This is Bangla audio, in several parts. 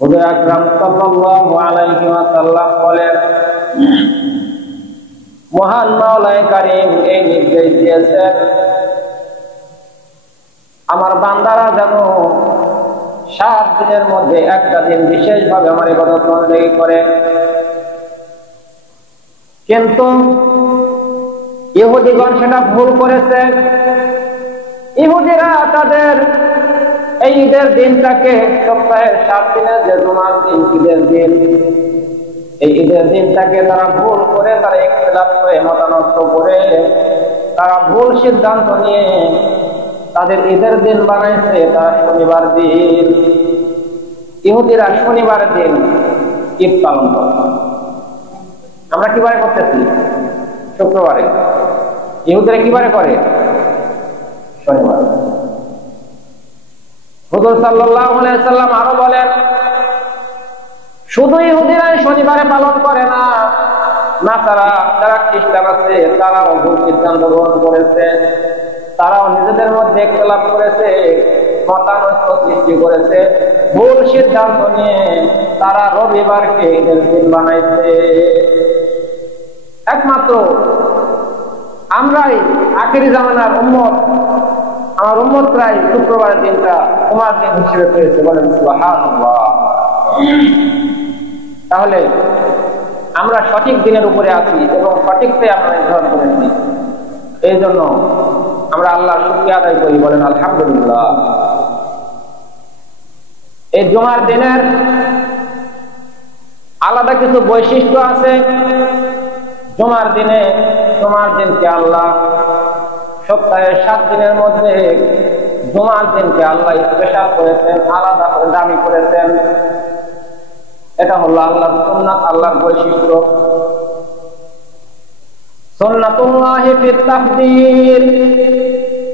হুজুর আকরাম সাল্লাল্লাহু আলাইহি ওয়াসাল্লাম বলেন, মহান মাওলাই কারীম এই নির্দেশ দিয়েছেন, আমার বান্দারা যেন 7 দিনের মধ্যে একটা দিন বিশেষভাবে আমার ইবাদত বন্দেগী করে। কিন্তু ইহুদিগণ সেটা ভুল করেছে। ইহুদিরা তাদের এই ঈদের দিনটাকে সপ্তাহের 7 দিনের যে জুমার দিন, ঈদের দিন, এই ঈদের দিনটাকে তারা ভুল করে, তারা ইখতিলাফ করে, মতানষ্ট করে, তারা ভুল সিদ্ধান্ত নিয়ে তাদের ঈদের দিন বানাইছে তারা শনিবার দিন। ইহুদিরা শনিবার দিন ঈদ পালন করে। আমরা কিবারে করতেছি? শুক্রবারে। ইহুদিরা কিবারে করে? শনিবার। হুজুর সাল্লাল্লাহু আলাইহি সাল্লাম আরো বলেন, শুধু ইহুদিরাই শনিবারে পালন করে না, নাসারা যারা খ্রিস্টান আছে তারাও ভুল সিদ্ধান্ত গ্রহণ করেছে, তারাও নিজেদের মধ্যে ইখতিলাফ করেছে, মতানৈক্য সৃষ্টি করেছে, ভুল সিদ্ধান্ত নিয়ে তারা রবিবারকে ঈদের দিন বানাইছে। একমাত্র আমরাই আখিরি জামানার উম্মত, আমার উম্মতরাই শুক্রবারের দিনটা তোমার দিন হিসেবে পেয়েছে। বলেন সুবহানাল্লাহ। তাহলে আমরা সঠিক দিনের উপরে আছি এবং সঠিকটাই আমরা নির্ধারণ করেছি। এই জন্য আমরা আল্লাহর শুকরিয়া আদায় করি। বলেন আলহামদুলিল্লাহ। এই জুমার দিনের আলাদা কিছু বৈশিষ্ট্য আছে। জুমার দিনকে আল্লাহ সপ্তাহের 7 দিনের মধ্যে জুমার দিনকে আল্লাহ স্পেশাল করেছেন, আলাদা করে দামি করেছেন। এটা হলো আল্লাহর সুন্নাত, আল্লাহর বৈশিষ্ট্য। সুন্নাতুল্লাহি ফিত তাকদীর,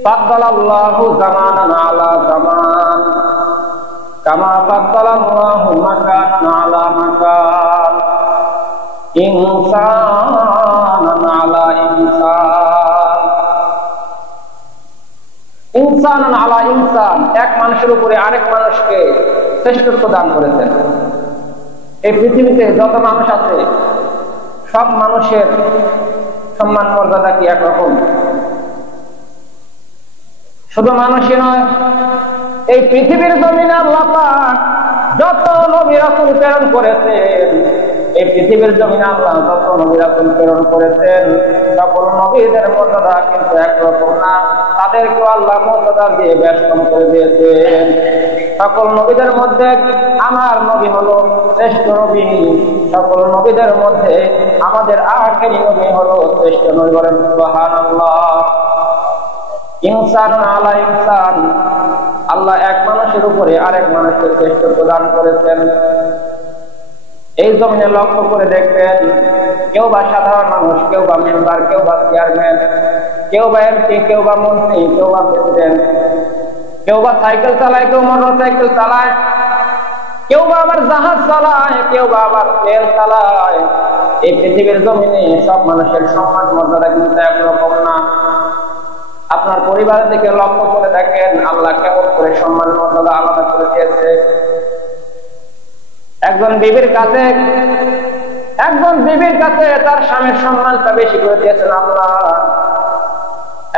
ফাদ্দালাল্লাহু জামানান আলা জামান, কামা ফাদ্দালাল্লাহু মাকানান আলা মাকান, ইনসানান আলা ইনসান। ইনসানান আলা ইনসান, এক মানুষের উপরে আরেক মানুষকে শ্রেষ্ঠত্ব দান করেছেন। এই পৃথিবীতে যত মানুষ আছে সব মানুষের সম্মান মর্যাদা কি একরকম? শুধু মানুষই নয়, এই পৃথিবীর জমিনে আল্লাহ পাক যত নবী রাসূল প্রেরণ করেছেন, এই পৃথিবীর জমিনে আল্লাহ যত নবী রাসূল প্রেরণ করেছেন, সকল নবীদের মর্যাদা কিন্তু একরকম না। তাদেরকেও আল্লাহ মর্যাদা দিয়ে বেষ্টন করে দিয়েছেন। সকল নবীদের মধ্যে আমার নবী হলো শ্রেষ্ঠ নবী, সকল নবীদের মধ্যে আমাদের আখেরি নবী হলো শ্রেষ্ঠ নবী। বলেন সুবহানাল্লাহ। ইনসান আলা ইনসান, আল্লাহ এক মানুষের উপরে আরেক মানুষকে শ্রেষ্ঠত্ব দান করেছেন। এই জমিনে লক্ষ্য করে দেখবেন, কেউ বা সাধারণ মানুষ, কেউ বা মেম্বার, কেউ বা চেয়ারম্যান, কেউ বা এমপি, কেউ বা মন্ত্রী, কেউ বা প্রেসিডেন্ট, কেউ বা সাইকেল চালায়, কেউ মোটর সাইকেল চালায়, কেউ বা আবার জাহাজ চালায়, কেউ বা আবার প্লেন চালায়। এই পৃথিবীর জমিনে সব মানুষের সম্মান মর্যাদা কিন্তু একরকম না। আপনার পরিবারের দিকে লক্ষ্য করে দেখেন, আল্লাহ কেমন করে সম্মান মর্যাদা আলাদা করে দিয়েছে। একজন বিবির কাছে তার স্বামীর সম্মানটা বেশি করে দিয়েছেন আল্লাহ।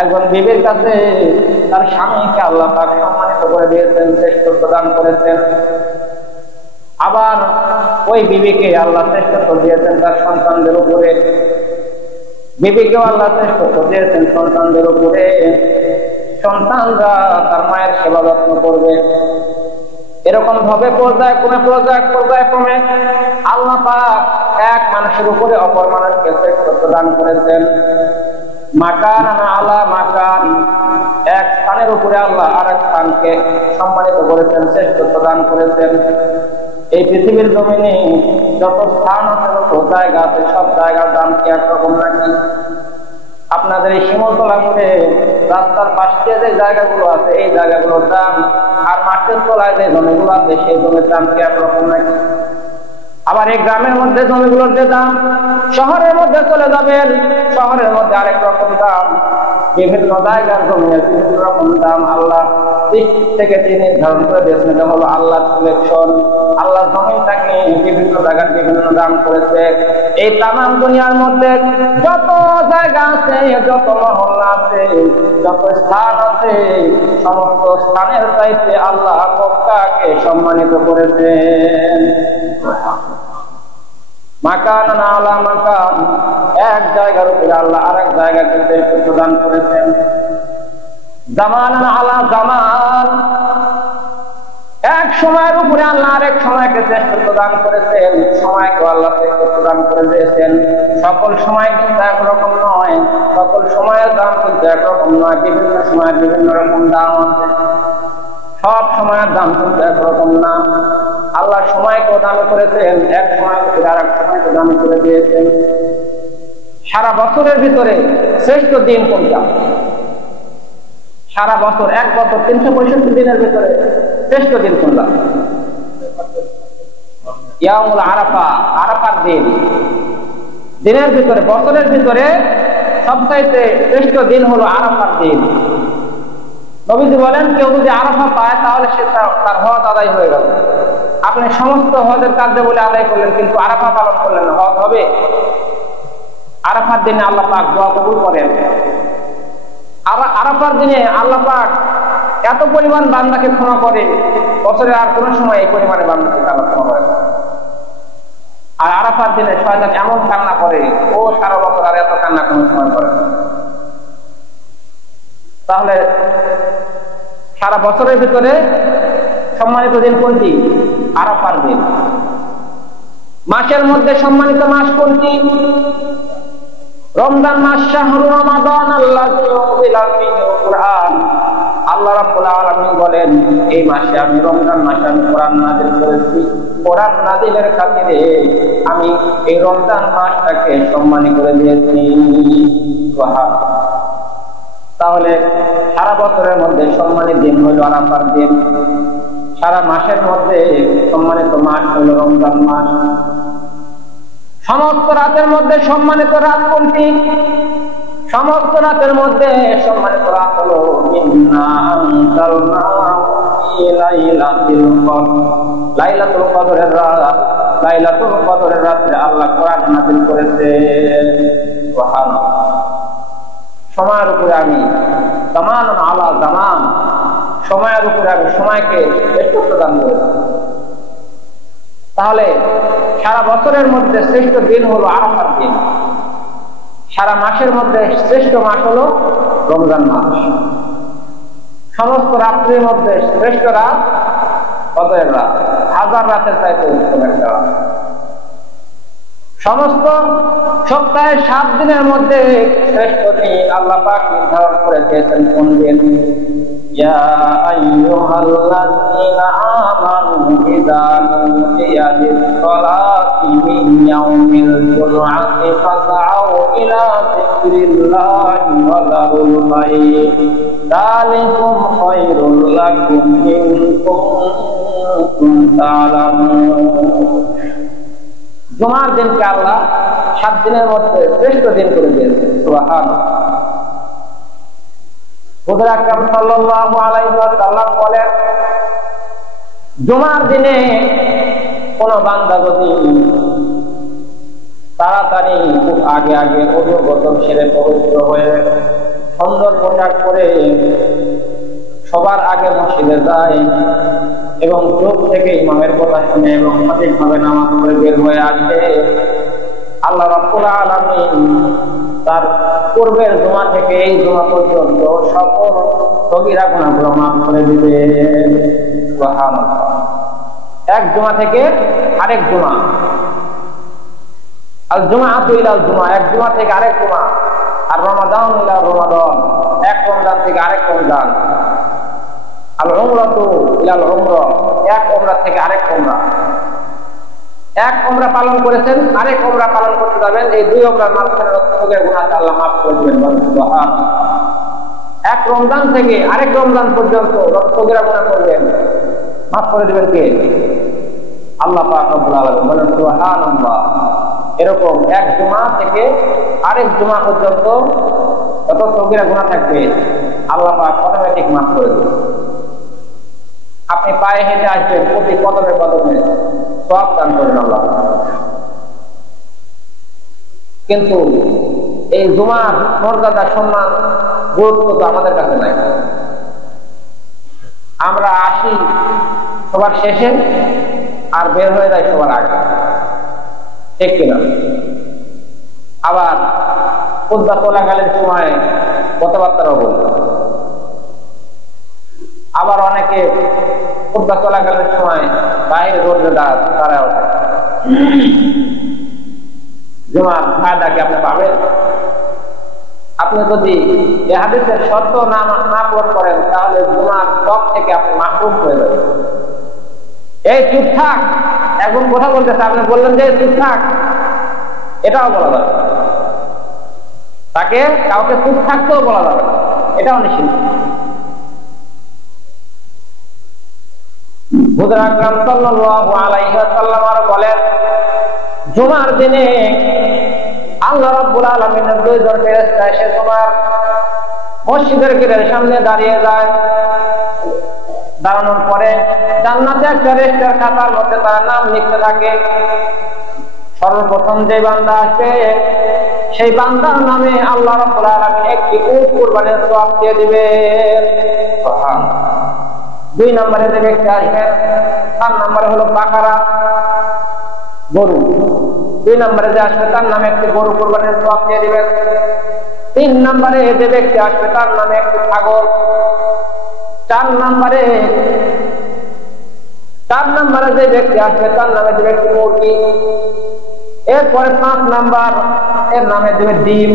একজন বিবির কাছে তার স্বামীকে আল্লাহ পাক সম্মানিত করে দিয়েছেন, শ্রেষ্ঠত্ব দান করেছেন। আবার ওই বিবিকে আল্লাহ শ্রেষ্ঠত্ব দিয়েছেন তার সন্তানদের উপরে। বিবিকেও আল্লাহ শ্রেষ্ঠত্ব দিয়েছেন সন্তানদের উপরে। সন্তানরা তার মায়ের সেবা যত্ন করবে। এরকম ভাবে পর্যায়ক্রমে আল্লাহ পাক এক মানুষের উপরে অপর মানুষকে শ্রেষ্ঠত্ব দান করেছেন। মাকান আলা মাকান, এক স্থানের উপরে আল্লাহ আরেক স্থানকে সম্মানিত করেছেন, শ্রেষ্ঠত্ব দান করেছেন। এই পৃথিবীর জমিনে যত স্থান আছে, যত জায়গা আছে, সব জায়গার দাম কি একরকম নাকি? আপনাদের এই শিমুলতলা মোড়ে রাস্তার পাশে যে জায়গাগুলো আছে, এই জায়গাগুলোর দাম আর মাঠের তলায় যে জমিগুলো আছে সেই জমির দাম কি একরকম নাকি? আবার এই গ্রামের মধ্যে জমিগুলোর যে দাম, শহরের মধ্যে চলে যাবেন, শহরের মধ্যে আরেক রকম দাম। বিভিন্ন জায়গার জমিনের বিভিন্ন রকম দাম আল্লাহ থেকে তিনি নির্ধারণ করে দিয়েছেন। এটা হলো আল্লাহর সিলেকশন, আল্লাহর দান করেছে। এই তামাম দুনিয়ার মধ্যে যত জায়গা আছে, যত মহল্লা আছে, যত স্থান আছে, সমস্ত স্থানের চাইতে আল্লাহ মক্কাকে সম্মানিত করেছেন। মাকান আলা মাকান, এক জায়গার উপরে আল্লাহ আরেক জায়গাকে শ্রেষ্ঠত্ব প্রদান করেছেন। জামান আলা জামান, এক সময়ের উপরে আল্লাহ আরেক সময়কে শ্রেষ্ঠত্ব দান করেছেন। সময়কে আল্লাহ শ্রেষ্ঠত্ব দান করে দিয়েছেন। সকল সময় কিন্তু একরকম নয়, সকল সময়ের দাম কিন্তু একরকম নয়, বিভিন্ন সময় বিভিন্ন রকম দাম আছে। সব সময়ের দাম কিন্তু একরকম না। আল্লাহ সময়কেও দান করেছেন, এক সময় আর এক সময়কে দান করে দিয়েছেন। সারা বছরের ভিতরে শ্রেষ্ঠ দিন কোনটা? সারা বছর, এক বছর 365 দিনের ভিতরে শ্রেষ্ঠ দিন কোনটা? ইয়াউমুল আরাফা, আরাফার দিন। দিনের ভিতরে, বছরের ভিতরে সবচাইতে শ্রেষ্ঠ দিন হলো আরাফার দিন। নবীজি বলেন, কেউ যদি আরাফা পায় তাহলে সে তার হজ আদায় হয়ে গেল। আপনি সমস্ত হজের কার্য বলে আদায় করলেন, কিন্তু আরাফা পালন করলেন না, হজ হবে? আরাফার দিনে আল্লাহ পাক দোয়া কবুল করেন। আরাফার দিনে আল্লাহ পাক এত পরিমাণ বান্দাকে ক্ষমা করে, বছরে আর কোন সময় এই পরিমাণে বান্দাকে আল্লাহ ক্ষমা করে। আর আরাফার দিনে শয়তান এমন কান্না করে, ও সারা বছর আর এত কান্না কোন সময় করে। তাহলে সারা বছরের ভিতরে সম্মানিত দিন কোনটি? আরাফার দিন। মাসের মধ্যে সম্মানিত মাস কোনটি? রমজান মাস। শাহরু রমাদান আল্লাযী উনজিলা ফীহিল কুরআন। আল্লাহ রাব্বুল আলামিন বলেন, এই মাসে আমি, রমজান মাসে আমি কোরআন নাযিল করেছি। কোরআন নাযিলের খাতিরে আমি এই রমজান মাসটাকে সম্মানিত করে দিয়েছি। সুবহানাল্লাহ। তাহলে সারা বছরের মধ্যে সম্মানিত দিন হলো আরাফার দিন। সারা মাসের মধ্যে সম্মানিত মাস হলো রমজান মাস। সমস্ত রাতের মধ্যে সম্মানিত রাত কোনটি? সমস্ত রাতের মধ্যে সম্মানিত রাত হলো ইন্না আনজালনাহু ফী লাইলাতুল কদর। লাইলাতুল কদরের রাত, লাইলাতুল কদরের রাতে আল্লাহ কোরআন নাযিল করেছেন। সুবহানাল্লাহ। সময়ের উপরে আমি, জামান আলা জামান, সময়ের উপরে আমি সময়কে শ্রেষ্ঠত্ব দান করেছি। তাহলে সারা বছরের মধ্যে শ্রেষ্ঠ দিন হলো আরাফার দিন। সারা মাসের মধ্যে শ্রেষ্ঠ মাস হলো রমজান মাস। সমস্ত রাত্রির মধ্যে শ্রেষ্ঠ রাত কদরের রাত, 1000 রাতের চাইতে উত্তম একটা রাত। সমস্ত সপ্তাহে 7 দিনের মধ্যে শ্রেষ্ঠ দিন আল্লাহ পাক নির্ধারণ করে দিয়েছেন কোন দিন? ইয়া আইয়ুহাল্লাযীনা আমানু ইযা নুদিয়া লিস-সালাতি মিন ইয়াউমিল জুমআতি ফাসআউ ইলা যিকরিল্লাহি ওয়া যারুল বাই'আ যালিকুম খায়রুল লাকুম ইন কুনতুম তা'লামুন। জুমার দিনকে আল্লাহ 7 দিনের মধ্যে শ্রেষ্ঠ দিন করে দিয়েছেন। সুবহানাল্লাহ। হুজুর আকরাম সাল্লাল্লাহু আলাইহি ওয়াসাল্লাম বলেন, জুমার দিনে কোন বান্দা যদি তাড়াতাড়ি খুব আগে আগে ওযু গোসল সেরে পবিত্র হয়ে সুন্দর পোশাক পরে সবার আগে মসজিদে যায় এবং চোখ থেকে ইমামের কথা শুনে এবং সঠিকভাবে নামাজ পড়ে বের হয়ে আসে, আল্লাহ রাব্বুল আলামিন তার পূর্বের জুমা থেকে এই জুমা পর্যন্ত সকল সগীরা গুনাহগুলো মাফ করে দিবেন। সুবহানাল্লাহ। এক জুমা থেকে আরেক জুমা, আল জুমআতু ইলাল জুমা, এক জুমা থেকে আরেক জুমা, আর রমাদান ইলা রমাদান, এক রমজান থেকে আরেক রমজান, আল উমরাতু ইলাল উমরা, এক উমরা থেকে আরেক উমরা। এক উমরা পালন করেছেন, আরেক উমরা পালন করতে যাবেন, এই দুই উমরার মাঝখানে রক্তের গুনাহ আল্লাহ মাফ করে দিবেন। সুবহানাল্লাহ। এক রমজান থেকে আরেক রমজান পর্যন্ত রক্তের গুনাহ করবেন, মাফ করে দিবেন কে? আল্লাহ পাক রব্বুল আলামিন। বলেন সুবহানাল্লাহ। এরকম এক জুমা থেকে আরেক জুমা পর্যন্ত যত সগীরা গুনাহ থাকবে আল্লাহ পাক অটোমেটিক মাফ করে দিবেন। আপনি পায়ে হেঁটে আসবেন, প্রতি কদমে কদমে সওয়াব দান করেন আল্লাহ। কিন্তু এই জুমার মর্যাদা, সম্মান, গুরুত্ব তো আমাদের কাছে নাই। আমরা আসি সবার শেষে আর বের হয়ে যায় সবার আগে, ঠিক কিনা? আবার খুতবা চলাকালীন সময় কথাবার্তাও বলি। আবার অনেকে খুতবা চলাকালীন সময় বাইরে রোডে দাঁড়ায় ওঠে। জুমার ফায়দা কি আপনি পাবেন? আপনি যদি এই হাদিসের শর্ত না পূরণ করেন তাহলে জুমার সব থেকে আপনি মাহরুম হয়ে যাবেন। এই চুপ থাক, এখন কথা বলতেছে, আপনি বললেন যে চুপ থাক, এটাও বলা যাবে। তাকে কাউকে চুপ থাকতেও বলা যাবে, এটাও নিষিদ্ধ। হুজুর আকরাম সাল্লাল্লাহু আলাইহি ওয়াসাল্লাম আর বলেন, জুমার দিনে আল্লাহ রাব্বুল আলামিনের দুইজন ফেরেশতা এসে তোমার মসজিদের গেটের সামনে দাঁড়িয়ে যায়। দাঁড়ানোর পরে জান্নাতে একটা রেজিস্টার খাতার মধ্যে তার নাম লিখতে থাকে। সর্বপ্রথম যে বান্দা আসবে সেই বান্দার নামে আল্লাহ রাব্বুল আলামিন একটি উট কুরবানির সওয়াব দিয়ে দিবে। সুবহানাল্লাহ। 2 নম্বরে যে ব্যক্তি আসবে তার নম্বরে হলো বাকারা, গরু। 2 নম্বরে যে আসবে তার নামে একটি গরু কুরবানির সওয়াব দিয়ে দিবে। 3 নম্বরে যে ব্যক্তি আসবে তার নামে একটি ছাগল। 4 নম্বরে যে ব্যক্তি আসবে তার নামে দেবে একটি মুরগি। এরপরে 5 নাম্বার এর নামে দেবে ডিম।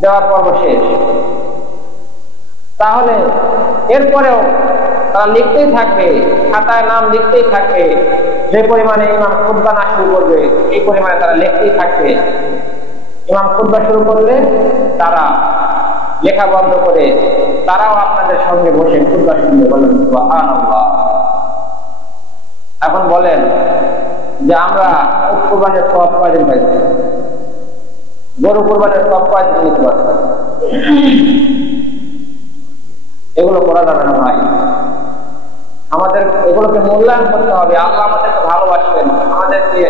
দেওয়ার পর্ব শেষ। তাহলে এরপরেও তারা লিখতেই থাকবে, খাতায় নাম লিখতেই থাকবে। যে পরিমাণে ইমাম খুতবা না শুরু করবে এই পরিমাণে তারা লিখতেই থাকবে। ইমাম খুতবা শুরু করলে তারা লেখা বন্ধ করে তারাও আপনাদের সঙ্গে বসে খুতবা শুনবে। বলেন সুবহানাল্লাহ। এখন বলেন যে আমরা উট কুরবানির সওয়াব কয়দিন পাইছি? গরু কুরবানির সওয়াব কয়দিন নিতে পারছি? এগুলো করা যাবে না ভাই। আমাদের এগুলোকে মূল্যায়ন করতে হবে। আল্লাহ আমাদেরকে ভালোবাসলেন, আমাদেরকে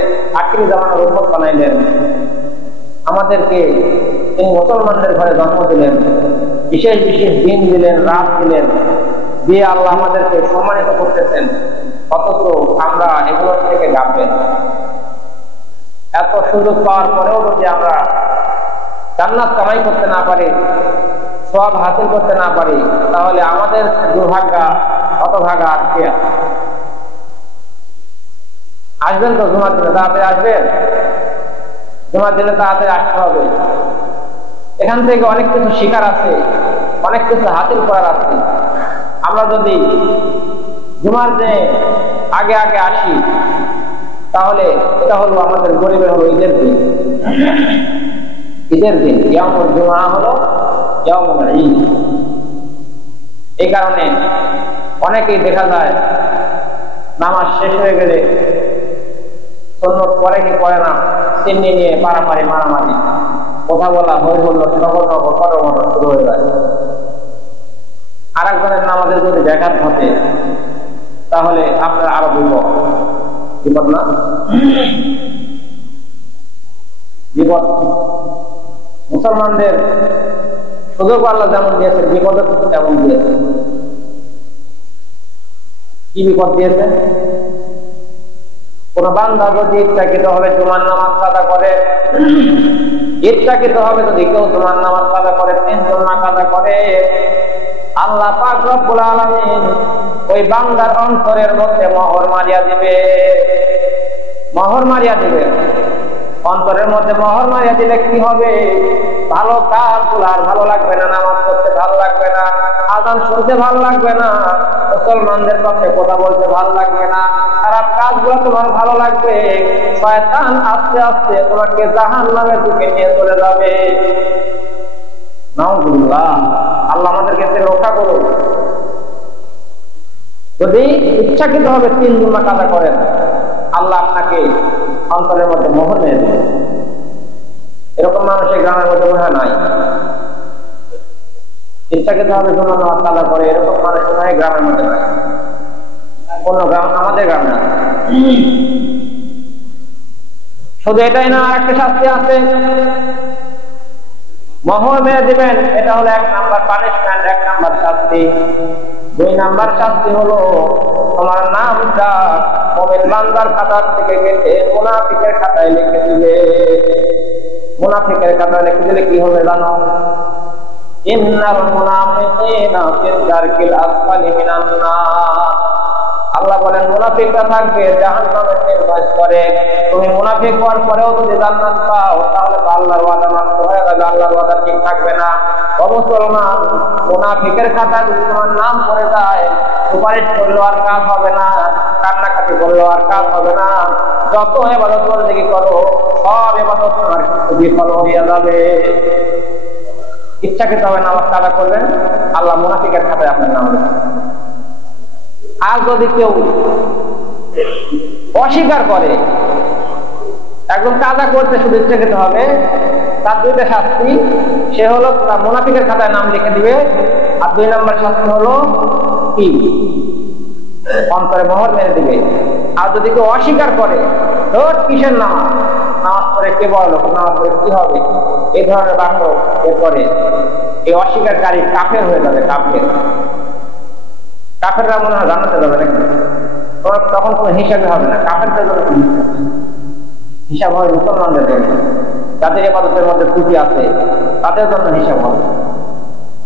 আখিরি জামানার উম্মত বানাইলেন, আমাদেরকে তিনি মুসলমানদের ঘরে জন্ম দিলেন, বিশেষ বিশেষ দিন দিলেন, রাত দিলেন, দিয়ে আল্লাহ আমাদেরকে সম্মানিত করতেছেন। অথচ আমরা এগুলো থেকে গাফেল। এত সুযোগ পাওয়ার পরেও যদি আমরা জান্নাত কামাই করতে না পারি, সওয়াব হাসিল করতে না পারি, তাহলে আমাদের দুর্ভাগ্য হতভাগা আর কে আছে? আসবেন তো জুমার দিনে? তাড়াতাড়ি আসবেন। জুমার দিনে তাড়াতাড়ি আসতে হবে। এখান থেকে অনেক কিছু শিকার আছে, অনেক কিছু হাসিল করার আছে। আমরা যদি জুমার দিনে আগে আগে আসি তাহলে এটা হলো আমাদের গরিবের হলো ঈদের দিন। ঈদের দিন ইয়াউমুল জুমআ হলো ইয়াউমুল ঈদ। এই কারণে অনেকেই দেখা যায় নামাজ শেষ হয়ে গেলে সুন্নত পরে কি পড়ে না, চিন্নি নিয়ে পারাপারি মারামারি, কথা বলা, হই হল্লো, নগর নগর কটমট শুরু হয়ে যায়। আর একজনের নামাজে যদি ব্যাঘাত ঘটে তাহলে আপনার আরো বিপদ না? বিপদ। মুসলমানদের সুযোগ আল্লাহ যেমন দিয়েছে, বিপদের তেমন দিয়েছে। কি বিপদ দিয়েছে? কোন বান্দা যদি ইচ্ছাকৃত হবে জুমার নামাজ কাজা করে, ইচ্ছাকৃত হবে যদি কেউ জুমার নামাজ কাজা করে, 3 জুমা কাজা করে, আল্লাহ পাক রব্বুল আলামিন ওই বান্দার অন্তরের মধ্যে মোহর মারিয়া দিবে। মোহর মারিয়া দিবে। অন্তরের মধ্যে মোহর মারিয়া দিলে কি হবে? ভালো কাজগুলো আর ভালো লাগবে না, নামাজ পড়তে ভালো লাগবে না, আযান শুনতে ভালো লাগবে না, মুসলমানদের পক্ষে কথা বলতে ভালো লাগবে না, খারাপ কাজগুলো তোমার ভালো লাগবে। শয়তান আস্তে আস্তে তোমাকে জাহান্নামে ঢুকে নিয়ে চলে যাবে। নাউযুবিল্লাহ। আল্লাহ আমাদেরকে থেকে রক্ষা করুন। যদি ইচ্ছাকৃত হবে 3 জুমা কাজা করেন, আল্লাহ আপনাকে অন্তরের মধ্যে মোহর নিয়ে দেবে। এরকম মানুষের গ্রামের মধ্যে মনে হয় নাই। ইচ্ছাকৃত হবে জুমার নামাজ কাজা করে, এরকম মানুষ মনে হয় গ্রামের মধ্যে নাই। কোন গ্রাম? আমাদের গ্রামে আছে। শুধু এটাই না, আরেকটা শাস্তি আছে, মোহর মেরে দিবেন। এটা হলো 1 নাম্বার পানিশমেন্ট, 1 নাম্বার শাস্তি। 2 নাম্বার শাস্তি হলো তোমার নামটা মুমিন বান্দার খাতা থেকে কেটে মুনাফিকের খাতায় লিখে দিবে। মুনাফিকের খাতায় লিখে দিলে কি হবে জানো? ইন্নাল মুনাফিকিনা ফিল দারকিল আসফালি মিনান নার। আল্লাহ বলেন মুনাফিকরা থাকবে জাহান্নামের নির্বাস করে। তুমি মুনাফিক হওয়ার পরেও যদি জান্নাত পাও তাহলে তো আল্লাহর ওয়াদা নষ্ট হয়ে যাবে, আল্লাহর ওয়াদা ঠিক থাকবে না। ও মুসলমান, মুনাফিকের খাতায় যদি তোমার নাম পড়ে যায়, সুপারিশ করলেও আর কাজ হবে না, কান্নাকাটি করলেও আর কাজ হবে না। যত ইবাদত বন্দেগী করো সব ইবাদত তোমার বিফল হয়ে যাবে। ইচ্ছাকৃত হবে নামাজ কাজা করবেন, আল্লাহ মুনাফিকের খাতায় আপনার নাম লিখবেন। আর যদি কেউ অস্বীকার করে, একদম কাজা করতে শুধু ইচ্ছাকৃত হবে, তার 2টা শাস্তি। সে হলো তার মুনাফিকের খাতায় নাম লিখে দিবে, আর 2 নম্বর শাস্তি হলো কি? অন্তরে মোহর মেরে দিবে। আর যদি কেউ অস্বীকার করে, ধর কিসের নামাজ, নামাজ পড়ে কে বড় লোক, নামাজ পড়ে কি হবে, এই ধরনের বাক্য করে, এই অস্বীকারী কাফের হয়ে যাবে। কাফেররা মনে হয় জান্নাতে যাবে নাকি? তখন কোনো হিসাবে হবে না। কাফেরদের জন্য হিসাব হবে মুসলমানদের জন্য। যাদের ইবাদতের মধ্যে ত্রুটি আছে তাদের জন্য হিসাব হবে।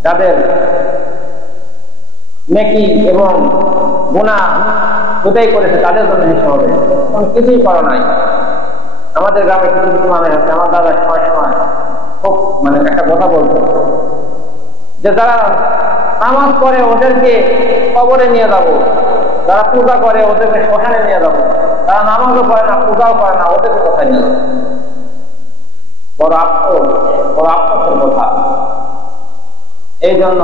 যাদের নেকি এবং গুনাহ কোথায় করেছে তাদের জন্য হিসাব হবে। কিছুই করা নাই। আমাদের গ্রামে কিছু মানুষ আছে, আমার দাদা সময় খুব একটা কথা বলতো যে যারা নামাজ পড়ে ওদেরকে কবরে নিয়ে যাবো, যারা পূজা করে ওদেরকে শ্মশানে নিয়ে যাবো, তারা নামাজও করে না পূজাও করে না, ওদেরকে কোথায় নিয়ে যাবো? বড় আফসোসের কথা। এই জন্য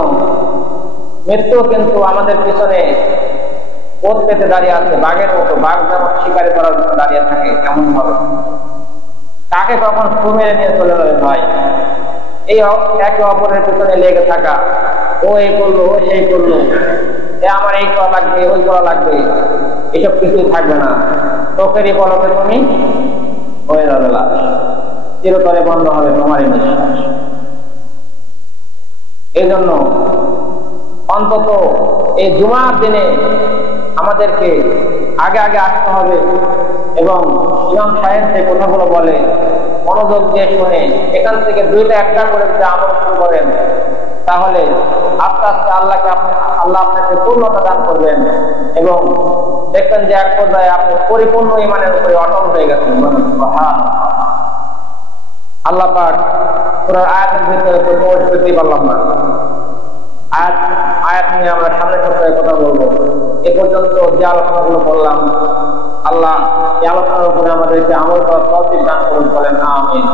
মৃত্যু কিন্তু আমাদের পিছনে পথ পেতে দাঁড়িয়ে আছে, বাঘের মতো। বাঘ যেমন শিকারি করার জন্য দাঁড়িয়ে থাকে, কেমন ভাবে তাকে কখন মেরে নিয়ে চলে যাবে ভাই। এই একে অপরের পিছনে লেগে থাকা, ও এই করলো, ও সেই করলো, আমার এই করা লাগবে, ওই করা লাগবে, এসব কিছুই থাকবে না। চোখেরই পলকে তুমি হয়ে যাবে লাশ, চিরতরে বন্ধ হবে তোমার নিঃশ্বাস। এই জন্য অন্তত এই জুমার দিনে আমাদেরকে আগে আসতে হবে এবং ইমাম সাহেব যে কথাগুলো বলে মনোযোগ দিয়ে শুনে এখান থেকে 2টা 1টা করে যদি আমল শুরু করেন, তাহলে আস্তে আস্তে আল্লাহ আপনাকে পূর্ণতা দান করবেন এবং দেখবেন যে এক পর্যায়ে আপনি পরিপূর্ণ ইমানের উপরে অটল হয়ে গেছেন। আল্লাহ পাক সূরা আয়াতের ভিতরে তো প্রবেশ করতেই পারলাম না। আয়াত নিয়ে আমরা সামনের সপ্তাহে কথা বলবো। এ পর্যন্ত যে আলোচনাগুলো বললাম, আল্লাহ এই আলোচনার উপরে আমাদেরকে আমল করার তৌফিক দান করুন, বলেন আমিন।